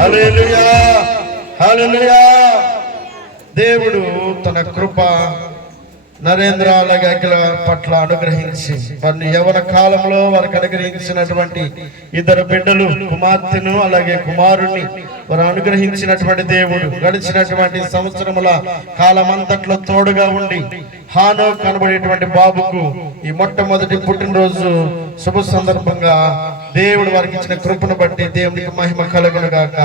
హల్లెలూయా హల్లెలూయా. దేవుడు తన కృప నరేంద్ర అలాగే అఖిల పట్ల అనుగ్రహించి వారిని యవన కాలంలో వారికి అనుగ్రహించినటువంటి ఇద్దరు బిడ్డలు, కుమార్తెను అలాగే కుమారుణ్ణి వారు అనుగ్రహించినటువంటి దేవుడు గడిచినటువంటి సంవత్సరముల కాలమంతట్లో తోడుగా ఉండి హానో కనబడేటువంటి బాబుకు ఈ మొట్టమొదటి పుట్టినరోజు శుభ సందర్భంగా దేవుడు వారికి ఇచ్చిన కృపను బట్టి దేవునికి మహిమ కలుగును గాక.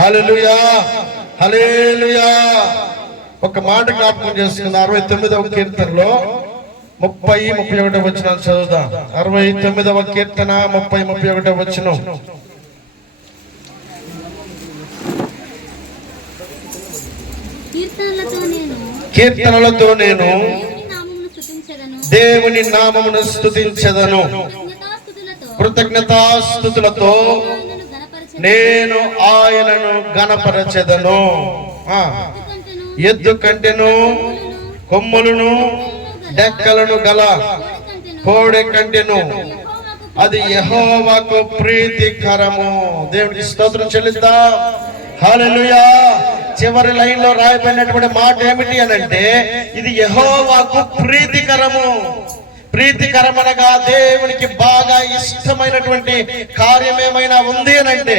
హల్లెలూయా హల్లెలూయా. ఒక మాట జ్ఞాపకం చేసుకున్న 69వ కీర్తనలో 30-31 వచనాలు చదువుదాం. 69వ కీర్తన 30-31 వచనం. కీర్తనలతో నేను దేవుని నామమును స్తుతించెదను, కృతజ్ఞతాస్తుతులతో నేను ఆయనను గణపరచెదను. ఎద్దు కంటెను కొమ్ములను డెక్కలను గల కోడె కంటెను అది యెహోవాకు ప్రీతికరము. దేవునికి స్తోత్రం చెల్లిద్దాం. హల్లెలూయా. చివరి లైన్ లో రాయబడినటువంటి మాట ఏమిటి అనంటే ఇది యెహోవాకు ప్రీతికరము. ప్రీతికరమనగా దేవునికి బాగా ఇష్టమైనటువంటి కార్యం ఏమైనా ఉంది అనంటే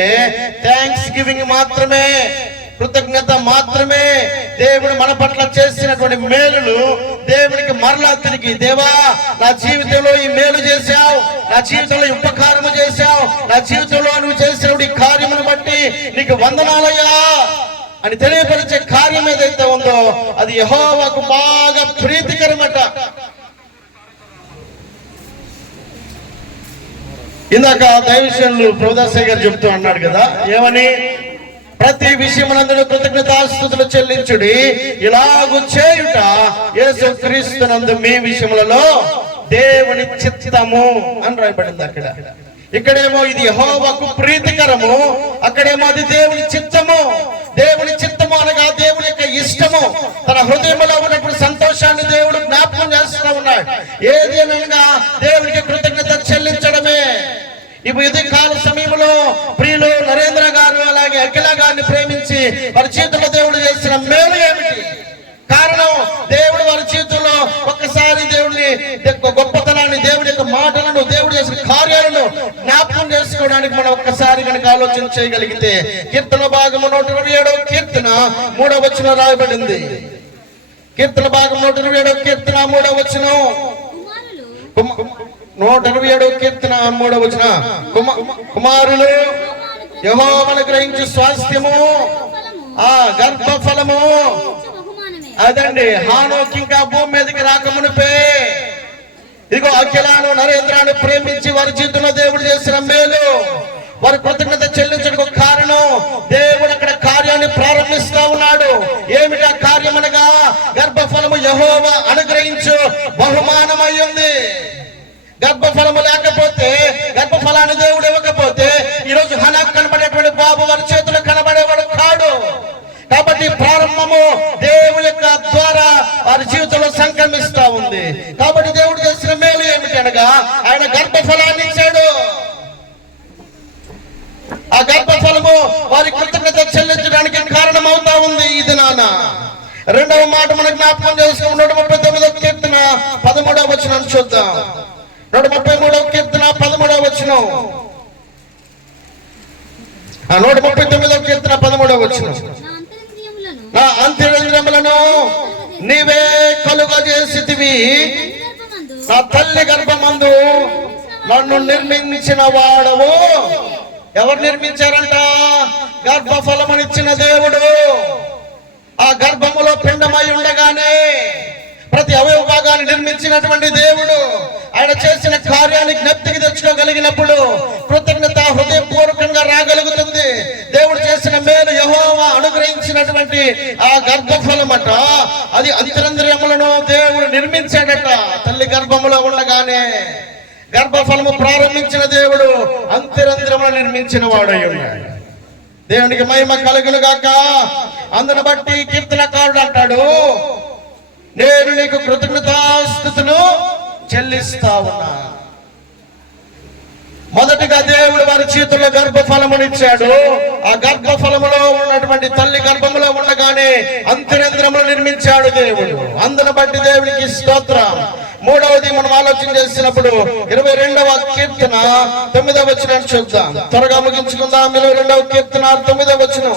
థ్యాంక్స్ గివింగ్ మాత్రమే, కృతజ్ఞత మాత్రమే. దేవుడు మన పట్ల చేసినటువంటి మేలులు దేవునికి మరలా తిరిగి, దేవా నా జీవితంలో ఈ మేలు చేశావు, నా జీవితంలో ఉపకారము చేశావు, నా జీవితంలో నువ్వు చేసినటువంటి కార్యమును బట్టి నీకు వందనాలయ్యా అని తెలియపరిచే కార్యం ఏదైతే ఉందో అది యెహోవాకు బాగా ప్రీతికరమట. ఇందాక దైవజనులు ప్రభుదాసయ్య గారు చెప్తూ అన్నాడు కదా, ఏమని? ప్రతి విషయమునందు కృతజ్ఞతాస్తుతులు చెల్లించుడి, ఇలాగు చేయుట యేసుక్రీస్తునందు మీ విషయములలో దేవుని చిత్తము అని రాయబడింది. ఇక్కడేమో ఇది యెహోవాకు ప్రీతికరము, అక్కడేమో అది దేవుని చిత్తము. దేవుని చిత్తము అనగా దేవుని యొక్క ఇష్టము, తన హృదయంలో ఉన్నప్పుడు సంతోషాన్ని దేవుడు జ్ఞాపకం చేస్తూ ఉన్నాడు. ఏది అనగా దేవునికి కృతజ్ఞత చెల్లించడమే. ఇప్పుడు ఇది కాల సమయంలో ప్రియులు నరేంద్ర గారు అలాగే అఖిల గారిని ప్రేమించి వారి జీవితంలో దేవుడు చేసిన మేలు ఏమిటి? కారణం దేవుడు వారి జీవితంలో ఒక్కసారి దేవుడిని గొప్పతనాన్ని, దేవుడి యొక్క మాటలను, దేవుడు చేసిన కార్యాలను జ్ఞాపకం చేసుకోవడానికి మనం ఒక్కసారి కనుక ఆలోచన చేయగలిగితే కీర్తన భాగము 127వ కీర్తన 3వ వచనం రాయబడింది. కీర్తన భాగం 127వ కీర్తన 3వ వచనం. 127వ కీర్తన 3వ వచనం. కుమారులు యెహోవాను గ్రహించు స్వాస్థ్యము, ఆ గర్భఫలము. అదండి హానోకి ఇంకా భూమి మీదకి రాకమునిపే ఇదిగో అఖిలాను నరేంద్రాన్ని ప్రేమించి వారి జీవితంలో దేవుడు చేసిన మేలు, వారి కృతజ్ఞత చెల్లించడానికి కారణం దేవుడు అక్కడ కార్యాన్ని ప్రారంభిస్తా ఉన్నాడు. ఏమిటా కార్యం అనగా గర్భఫలము యెహోవా అనుగ్రహించు బహుమానమై ఉంది. గర్భఫలము లేకపోతే, గర్భఫలాన్ని దేవుడు ఇవ్వకపోతే ఈరోజు హనాకు కనబడేటువంటి బాబు వారి చేతులు కనబడేవాడు కాడు. కాబట్టి ప్రారంభము దేవుని యొక్క ద్వారా వారి జీవితంలో సంక్రమిస్తా ఉంది. కాబట్టి దేవుడు చేసిన మేలు ఏమిటి అనగా ఆయన గర్భఫలాన్ని ఇచ్చాడు. ఆ గర్భఫలము వారి కృతజ్ఞత చెల్లించడానికి కారణం అవుతా ఉంది ఈ దినాన. రెండవ మాట మనకు జ్ఞాపకం చేసుకుని 139వ కీర్తన 13వ వచనం చూద్దాం. 133వ కీర్తన 13వ వచనం. 139వ కీర్తన 13వ వచనం. నా అంతరంద్రములను నీవే కలుగజేసితివి, నా తల్లి గర్భమందు నన్ను నిర్మించిన వాడవు. ఎవరు నిర్మించారంట? గర్భఫలమనిచ్చిన దేవుడు. ఆ గర్భములో పిండమై ఉండగానే ప్రతి అవయవ భాగాన్ని నిర్మించినటువంటి దేవుడు ఆయన చేసిన కార్యాన్ని జ్ఞప్తికి తెచ్చుకోగలిగినప్పుడు కృతజ్ఞత హృదయపూర్వకంగా రాగలుగుతుంది. దేవుడు చేసిన మేలు యెహోవా అనుగ్రహించినటువంటి ఆ గర్భఫలమట, అది అంతరంద్రియములను దేవుడు నిర్మించాడట. తల్లి గర్భములో ఉండగానే గర్భఫలము ప్రారంభించిన దేవుడు అంతరంద్రములను నిర్మించిన వాడై ఉన్నాడు. దేవునికి మహిమ కలుగును గాక. అందును బట్టి కీర్తనకారుడు అంటాడు, నేను నీకు కృతజ్ఞతాస్తుతులు చెల్లిస్తా ఉన్నా. మొదటిగా దేవుడు వారి చేతుల్లో గర్భఫలమునిచ్చాడు. ఆ గర్భఫలములో ఉన్నటువంటి తల్లి గర్భములో ఉండగానే అంతరంధ్రములు నిర్మించాడు దేవుడు. అందును బట్టి దేవునికి స్తోత్రం. మూడవది మనం ఆలోచన చేసినప్పుడు 22వ కీర్తన 9వ వచనాన్ని చూద్దాం. త్వరగా ముగించుకుందాం. 22వ కీర్తన 9వ వచనం.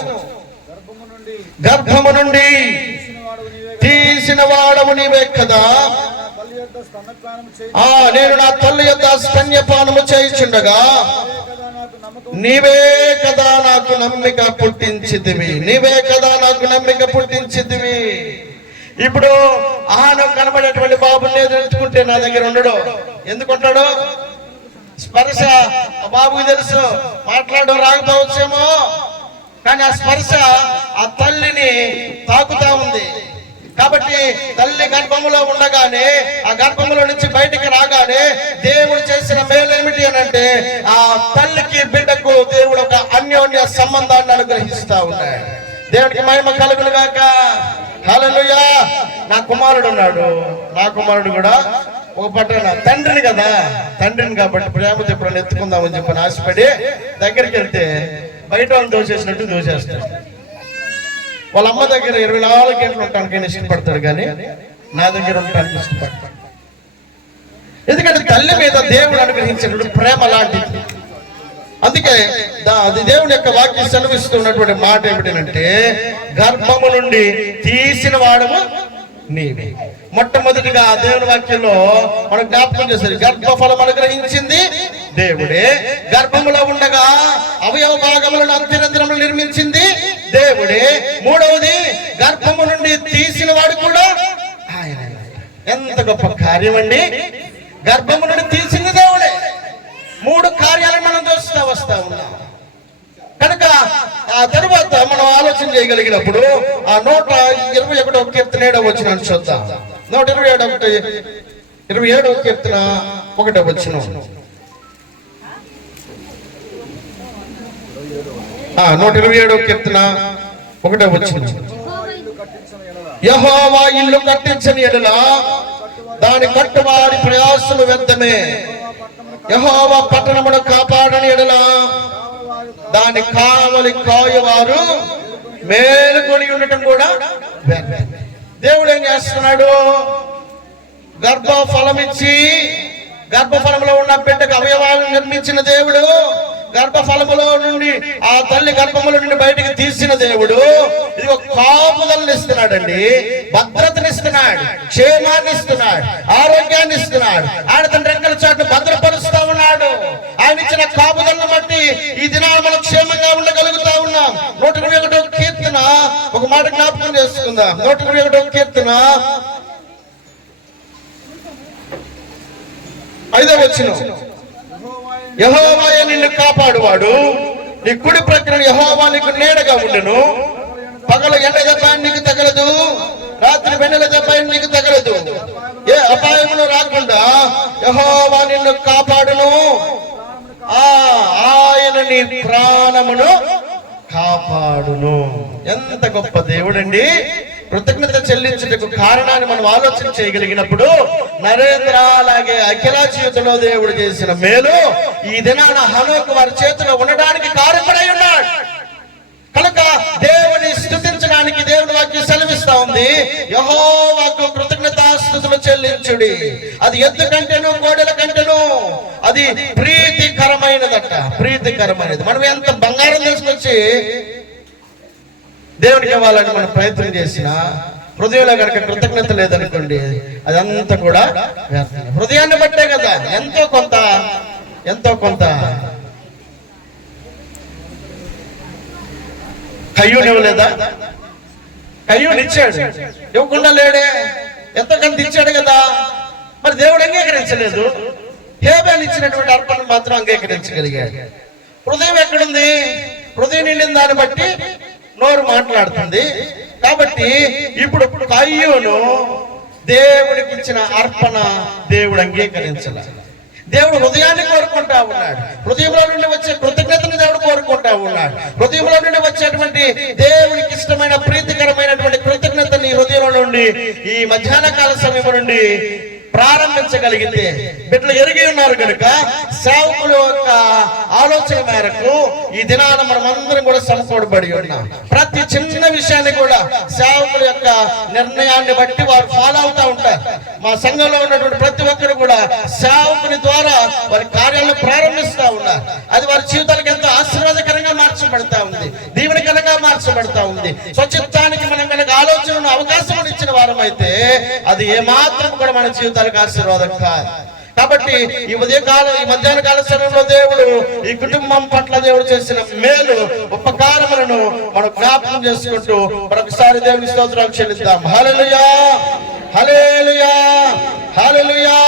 గర్భము నుండి తీసిన వాడవు నీవే కదా, నేను నా తల్లి యొద్ద స్తన్యపానము చేయుచుండగా నీవే కదా నాకు నమ్మిక పుట్టించితివి. నీవే కదా నాకు నమ్మిక పుట్టించితివి. ఇప్పుడు ఆను కనబడేటువంటి బాబుని ఎదుర్కొంటే నా దగ్గర ఉండడు. ఎందుకుంటాడు? స్పర్శ బాబుకి తెలుసు. మాట్లాడడం రాకపోవచ్చేమో, కానీ ఆ స్పర్శ ఆ తల్లిని తాకుతా ఉంది. కాబట్టి తల్లి గర్భములో ఉండగానే, ఆ గర్భములో నుంచి బయటికి రాగానే దేవుడు చేసిన మేలేమిటి అని అంటే, ఆ తల్లికి బిడ్డకు దేవుడు ఒక అన్యోన్య సంబంధాన్ని అనుగ్రహిస్తా ఉన్నాడు. దేవుడికి మహిమ కలుగును గాక. హల్లెలూయా. నా కుమారుడు ఉన్నాడు. నా కుమారుడు కూడా ఒక పట్టణ తండ్రిని కదా, తండ్రిని కాబట్టి ప్రేమతో ఎప్పుడైనా ఎత్తుకుందామని చెప్పని ఆశపడి దగ్గరికి వెళ్తే బయట వాళ్ళు దోచేసినట్టు దోచేస్తాడు. వాళ్ళ అమ్మ దగ్గర 24 గంటలు ఉంటానికి ఇష్టపడతాడు, కానీ నా దగ్గర ఉండటానికి ఇష్టపడతాడు. ఎందుకంటే తల్లి మీద దేవుడు అనుగ్రహించినటువంటి ప్రేమ లాంటిది. అందుకే అది దేవుని యొక్క వాక్యం సెలవిస్తున్నటువంటి మాట ఏమిటంటే, గర్భము నుండి తీసిన వాడము నీవే. మొట్టమొదటిగా దేవుని వాక్యంలో మనం జ్ఞాపకం చేసేది, గర్భఫలం అనుగ్రహించింది దేవుడే. గర్భములో ఉండగా అవయవ భాగములను అంతరంధ్రములు నిర్మించింది దేవుడే. మూడవది, గర్భము నుండి తీసిన వాడు కూడా ఆయన. ఎంత గొప్ప కార్యం అండి! గర్భము నుండి తీసింది దేవుడే. 3 కార్యాలను మనం చూస్తూ వస్తా ఉన్నాం. కనుక ఆ తరువాత మనం ఆలోచన చేయగలిగినప్పుడు ఆ 121వ కీర్తన 7వ వచనాన్ని చూద్దాం. 127వ కీర్తన 1వ వచనం. 127వ కీర్తన 1వ వచనం. యెహోవా ఇల్లు కట్టించని యెడల దాని కట్టువారి ప్రయాసము వ్యర్థమే. యెహోవా పట్టణమును కాపాడని యెడల దాని కావలి కాయవారు మేలుకొని ఉండటం కూడా వ్యర్థమే. దేవుడు ఏం చేస్తున్నాడు? గర్భఫలం ఇచ్చి, గర్భఫలంలో ఉన్న బిడ్డకు అవయవాలను నిర్మించిన దేవుడు, గర్భఫలములో నుండి ఆ తల్లి గర్భముల నుండి బయటికి తీసిన దేవుడు ఇది ఒక కాపుదలను ఇస్తున్నాడండి. భద్రతని ఇస్తున్నాడు, క్షేమాన్ని ఇస్తున్నాడు, ఆరోగ్యాన్ని ఇస్తున్నాడు. ఆయన తన రెక్కల చాటును భద్రపరుస్తా ఉన్నాడు. ఆయన ఇచ్చిన కాపుదలను బట్టి ఈ దినాలు మనం క్షేమంగా ఉండగలుగుతా ఉన్నాం. 121వ కీర్తన ఒక మాట జ్ఞాపకం చేసుకుందాం. 121వ కీర్తన 5వ వచనం. యెహోవాయే నిన్ను కాపాడువాడు, నీ కుడి ప్రక్కన యెహోవా నీకు నీడగా ఉండును. పగలు ఎండ దెబ్బ నీకు తగలదు, రాత్రి వెన్నెల దెబ్బ నీకు తగలదు. ఏ అపాయమును రాకుండా యెహోవా నిన్ను కాపాడును. ఆయన నీ ప్రాణమును కాపాడును. ఎంత గొప్ప దేవుడండి! కృతజ్ఞత చెల్లించుటకు కారణాన్ని మనం ఆలోచన చేయగలిగినప్పుడు, నరేంద్ర అలాగే అఖిల జీవితంలో దేవుడు చేసిన మేలు ఈ దినాన హనోకు వారి చేతిలో ఉండడానికి కారణమై ఉన్నాడు. కనుక దేవుని స్తుతించడానికి దేవుని వాక్యం సెలవిస్తా ఉంది, యెహోవాకు కృతజ్ఞతాస్తుతులు చెల్లించుడి. అది ఎద్దు కంటేను కోడెల కంటేను అది ప్రీతికరమైనదట. ప్రీతికరమైనది. మనం ఎంత బంగారం తీసుకొచ్చి దేవునికి ఇవ్వాలని మనం ప్రయత్నం చేసినా హృదయంలో కనుక కృతజ్ఞత లేదనుకోండి, అదంతా కూడా హృదయాన్ని బట్టే కదా. ఎంతో కొంత కయ్యూని ఇవ్వలేదా? కయ్యూని ఇచ్చాడు, ఇవ్వకుండా లేడే. ఎంతో కొంత ఇచ్చాడు కదా. మరి దేవుడు అంగీకరించలేదు. హేబేలు ఇచ్చినటువంటి అర్పణ మాత్రం అంగీకరించగలిగాడు. హృదయం ఎక్కడుంది? హృదయం నిండిన దాన్ని బట్టి నోరు మాట్లాడుతుంది. కాబట్టి ఇప్పుడు కయ్యూను దేవుడికి ఇచ్చిన అర్పణ దేవుడు అంగీకరించాల. దేవుడు హృదయాన్ని కోరుకుంటా ఉన్నాడు. హృదయంలో నుండి వచ్చే కృతజ్ఞతను దేవుడు కోరుకుంటా ఉన్నాడు. హృదయంలో నుండి వచ్చేటువంటి దేవుడికి ఇష్టమైన ప్రీతికరమైనటువంటి కృతజ్ఞతని హృదయంలో నుండి నుండి ఈ మధ్యాహ్న కాల సమయం నుండి ప్రారంభించగలిగితే, బిడ్డలు ఎరిగి ఉన్నారు కనుక సేవకుల యొక్క ఆలోచన మేరకు ఈ దినాన మనం అందరం కూడా సమకూడబడి ఉన్నాం. ప్రతి చిన్న విషయాన్ని కూడా సేవకుల యొక్క నిర్ణయాన్ని బట్టి వారు ఫాలో అవుతా ఉంటారు. మా సంఘంలో ఉన్నటువంటి ప్రతి ఒక్కరు కూడా సేవకుని ద్వారా వారి కార్యాలను ప్రారంభిస్తూ ఉన్నారు. అది వారి జీవితాలకు ఎంతో ఆశీర్వాదకరంగా మార్చబడతా ఉంది, దీవెనకరంగా మార్చబడతా ఉంది. స్వచ్ఛతానికి మనం కనుక ఆలోచనను అవకాశం ఇచ్చిన వారం అయితే అది ఏమాత్రం కూడా మన జీవితాలకు ఆశీర్వాదం కాదు. కాబట్టి ఈ మధ్యాహ్న కాల సమయంలో దేవుడు ఈ కుటుంబం పట్ల దేవుడు చేసిన మేలు ఉపకారములను మనం జ్ఞాపకం చేసుకుంటూ మరొకసారి దేవుని స్తోత్రాలు చెల్లిద్దాం. హల్లెలూయా, హల్లెలూయా, హల్లెలూయా.